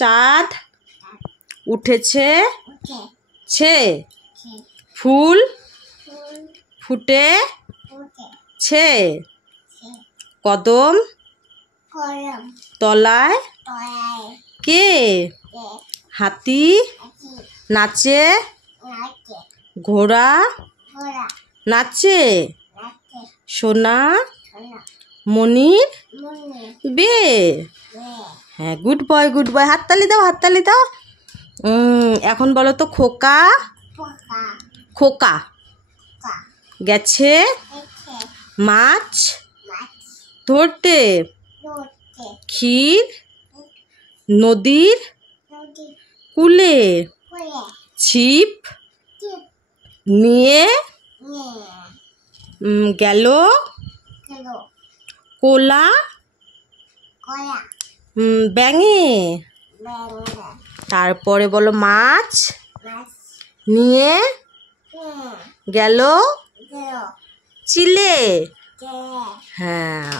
চাঁদ উঠেছে ছে, ফুল ফুটেছে, কদম তলায় কে, হাতি নাচে, ঘোড়া নাচে, সোনা মনির বে। হ্যাঁ, গুড বয় গুড বয়। হাততালি দাও, হাততালি দাও। এখন বলো তো, খোকা খোকা গেছে মাছ ধরতে, ক্ষীর নদীর কূলে, ছিপ নিয়ে গেল কোলা ব্যাঙে। তারপরে বলো, মাছ নিয়ে গেল চিলে। হ্যাঁ।